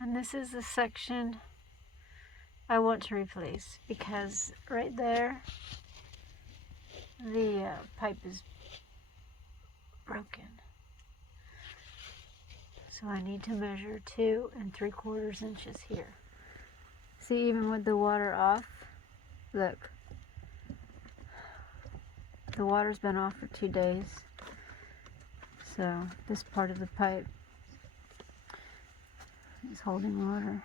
And this is the section I want to replace, because right there the pipe is broken. So I need to measure 2 3/4 inches here. See, even with the water off, look, the water's been off for 2 days. So this part of the pipe is holding water.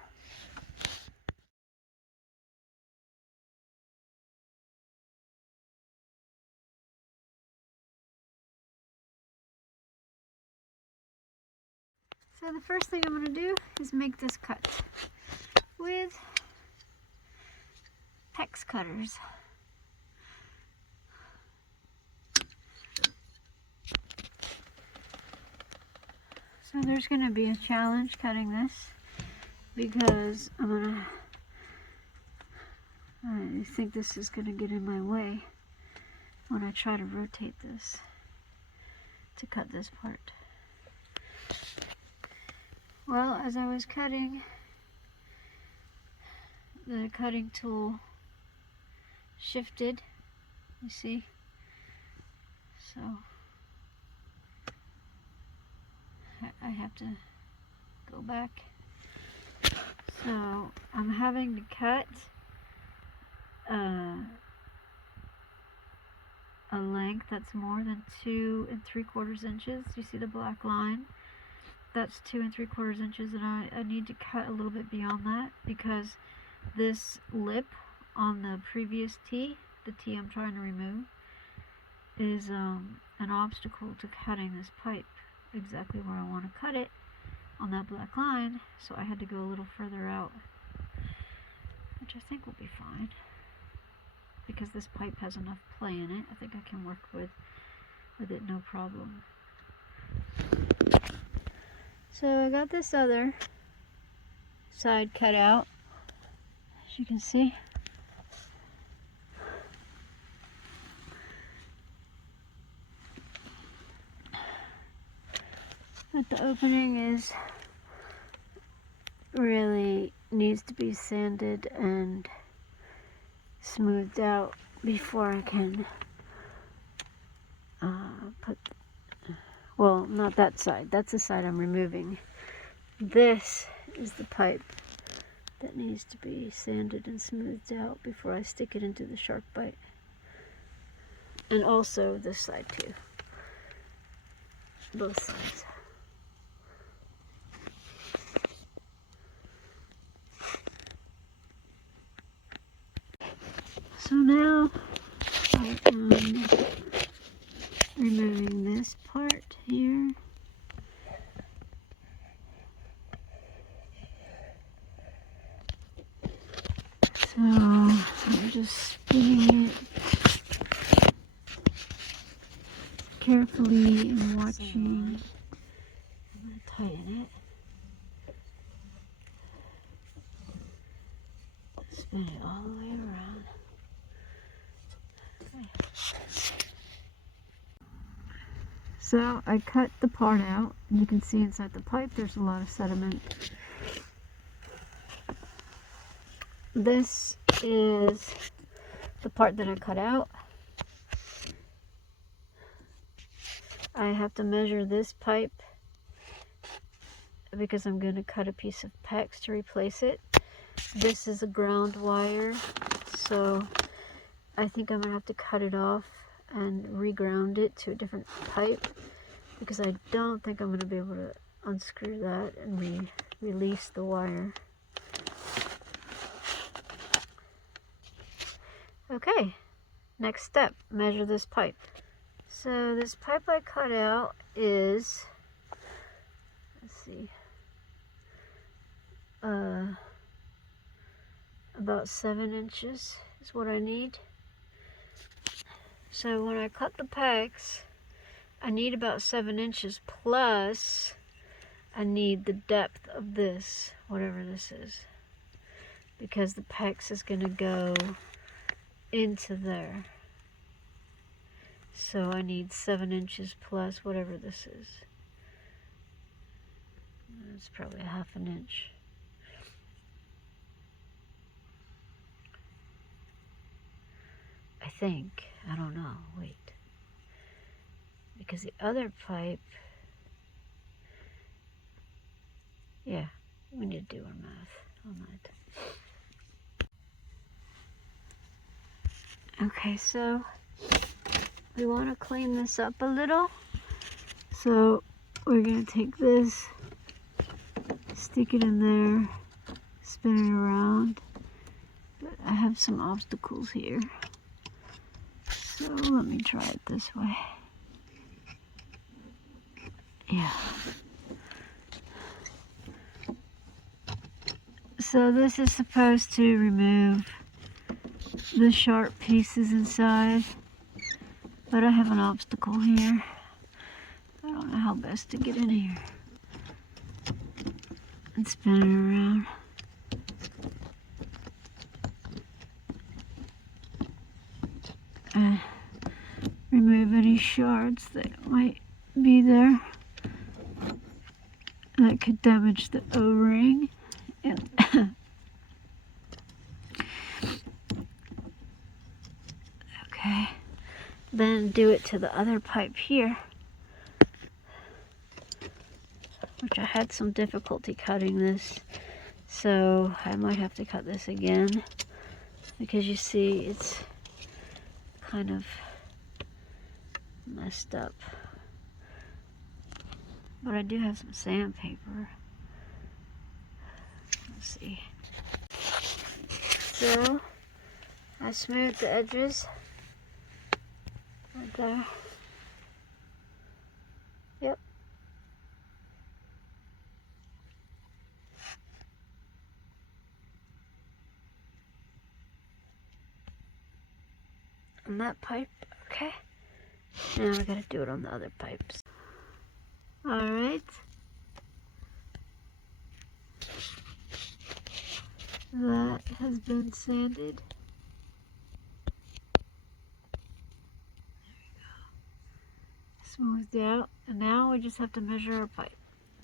So the first thing I'm going to do is make this cut with PEX cutters. So there's going to be a challenge cutting this, because I think this is going to get in my way when I try to rotate this to cut this part. Well, as I was cutting, the cutting tool shifted, you see? So I have to go back. So I'm having to cut a length that's more than 2 3/4 inches. You see the black line? That's 2 3/4 inches, and I need to cut a little bit beyond that, because this lip on the previous T, the T I'm trying to remove, is an obstacle to cutting this pipe exactly where I want to cut it on that black line. So I had to go a little further out, which I think will be fine, because this pipe has enough play in it. I think I can work with it no problem. So I got this other side cut out, as you can see. But the opening is really needs to be sanded and smoothed out before I can put, well, not that side, that's the side I'm removing. This is the pipe that needs to be sanded and smoothed out before I stick it into the SharkBite. And also this side too, both sides. So now I am removing this part here. So I'm just spinning it carefully and watching. I'm going to tighten it. Spin it all the way around. So I cut the part out, and you can see inside the pipe there's a lot of sediment. This is the part that I cut out. I have to measure this pipe because I'm going to cut a piece of PEX to replace it. This is a ground wire, so I think I'm going to have to cut it off and reground it to a different pipe, because I don't think I'm going to be able to unscrew that and release the wire. Okay, next step, measure this pipe. So this pipe I cut out is, let's see, about 7 inches is what I need. So when I cut the PEX, I need about 7 inches, plus I need the depth of this, whatever this is, because the PEX is going to go into there. So I need 7 inches plus whatever this is. It's probably a 1/2 inch. I think. I don't know. Wait. Because the other pipe... Yeah, we need to do our math on that. Okay, so we want to clean this up a little. So we're going to take this, stick it in there, spin it around. But I have some obstacles here. So let me try it this way. Yeah. So this is supposed to remove the sharp pieces inside, but I have an obstacle here. I don't know how best to get in here and spin it around. Remove any shards that might be there that could damage the O-ring. And okay, then do it to the other pipe here, which I had some difficulty cutting this, so I might have to cut this again, because you see it's kind of messed up. But I do have some sandpaper. Let's see. So I smoothed the edges right there. Yep. On that pipe, okay. Now we gotta do it on the other pipes. Alright. That has been sanded. Smoothed out, and now we just have to measure our pipe.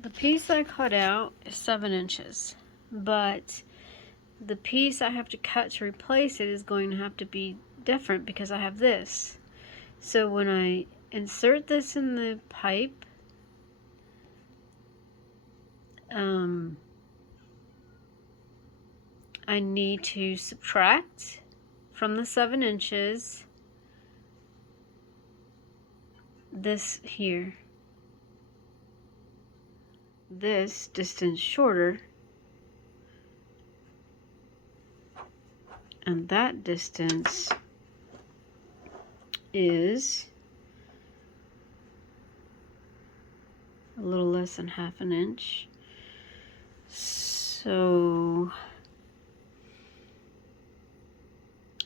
The piece I cut out is 7 inches, but the piece I have to cut to replace it is going to have to be different because I have this. So when I insert this in the pipe, I need to subtract from the 7 inches this here. This distance shorter, and that distance is a little less than ½ an inch. So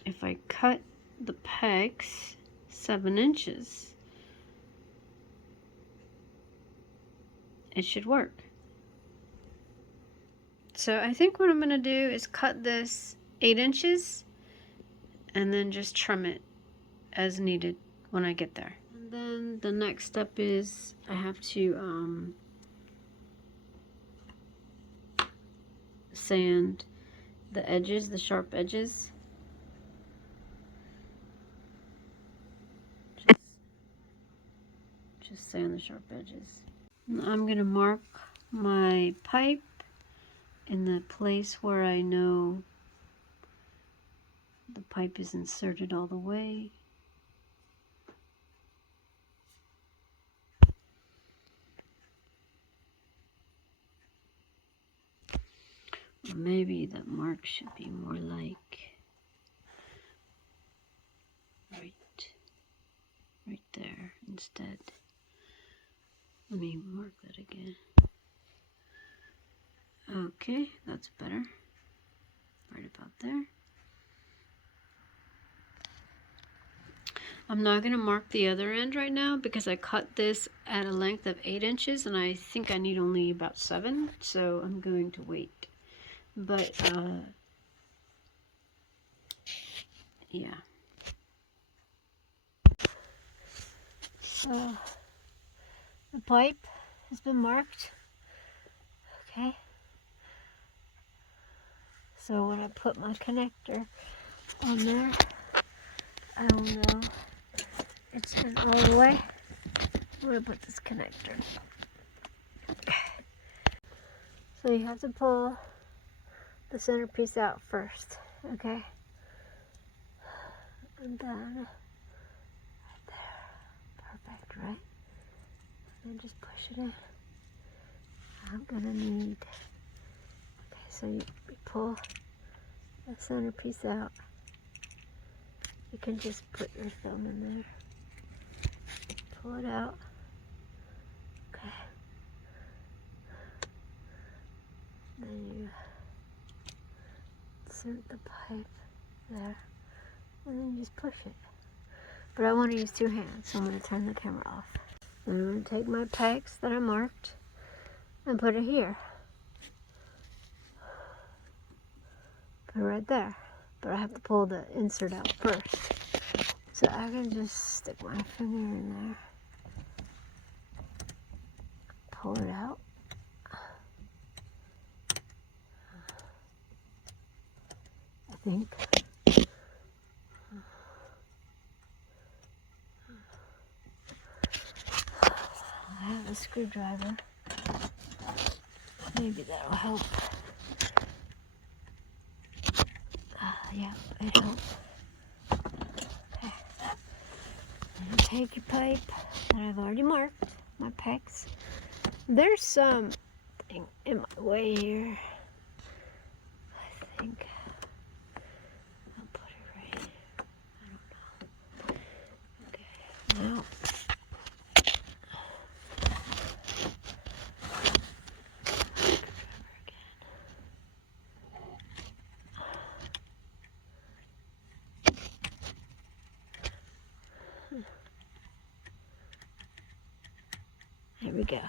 if I cut the pegs 7 inches, it should work. So I think what I'm going to do is cut this 8 inches and then just trim it as needed when I get there. And then the next step is I have to sand the edges, the sharp edges. Just sand the sharp edges. I'm going to mark my pipe in the place where I know the pipe is inserted all the way. Or maybe that mark should be more like right there instead. Let me mark that again. Okay, that's better. Right about there. I'm not going to mark the other end right now because I cut this at a length of 8 inches and I think I need only about 7, so I'm going to wait. But yeah. So the pipe has been marked. Okay. So when I put my connector on there, I don't know. It's been all the way. I'm gonna put this connector. So you have to pull the centerpiece out first, okay? And then right there. Perfect, right? And then just push it in. I'm gonna need, okay, so you pull the centerpiece out. You can just put your thumb in there. Pull it out. Okay. Then you insert the pipe there. And then you just push it. But I want to use 2 hands, so I'm going to turn the camera off. Then I'm going to take my pegs that I marked and put it here. Put it right there. But I have to pull the insert out first. So I can just stick my finger in there. Pull it out. I think. I have a screwdriver. Maybe that'll help. Yeah, it helps. Okay. And take your pipe that I've already marked, my pegs. There's something in my way here. I think I'll put it right here. I don't know. Okay, now. Here we go.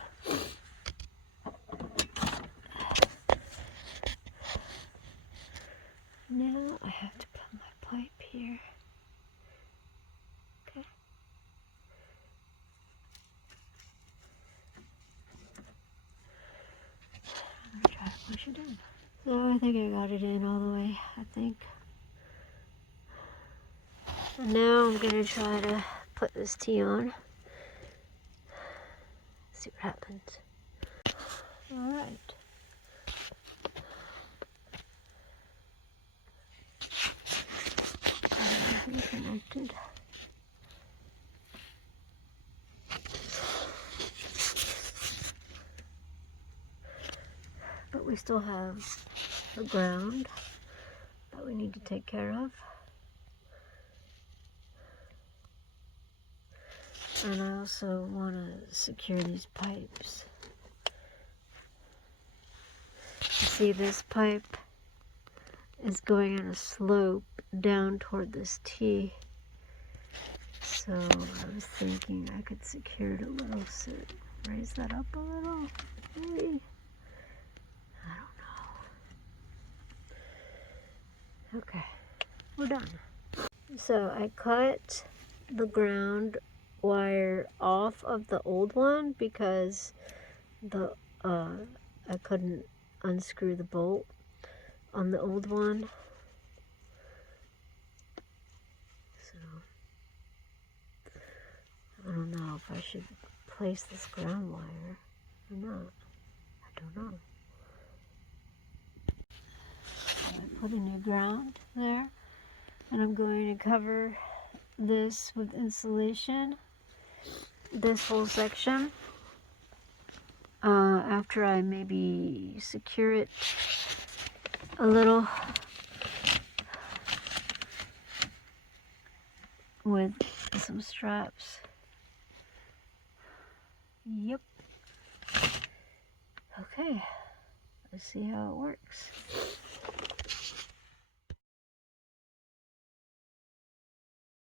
Now I have to put my pipe here. Okay. I'm gonna try to push it in. So I think I got it in all the way, I think. And now I'm gonna try to put this tee on. See what happens. All right. Everything connected. But we still have the ground that we need to take care of. And I also want to secure these pipes. You see, this pipe is going on a slope down toward this T. So I was thinking I could secure it a little, so raise that up a little, maybe? I don't know. Okay, we're done. So I cut the ground wire off of the old one because I couldn't unscrew the bolt on the old one. So I don't know if I should place this ground wire or not. I don't know. So I put a new ground there, and I'm going to cover this with insulation, this whole section, after I maybe secure it a little with some straps. Yep. Okay, let's see how it works.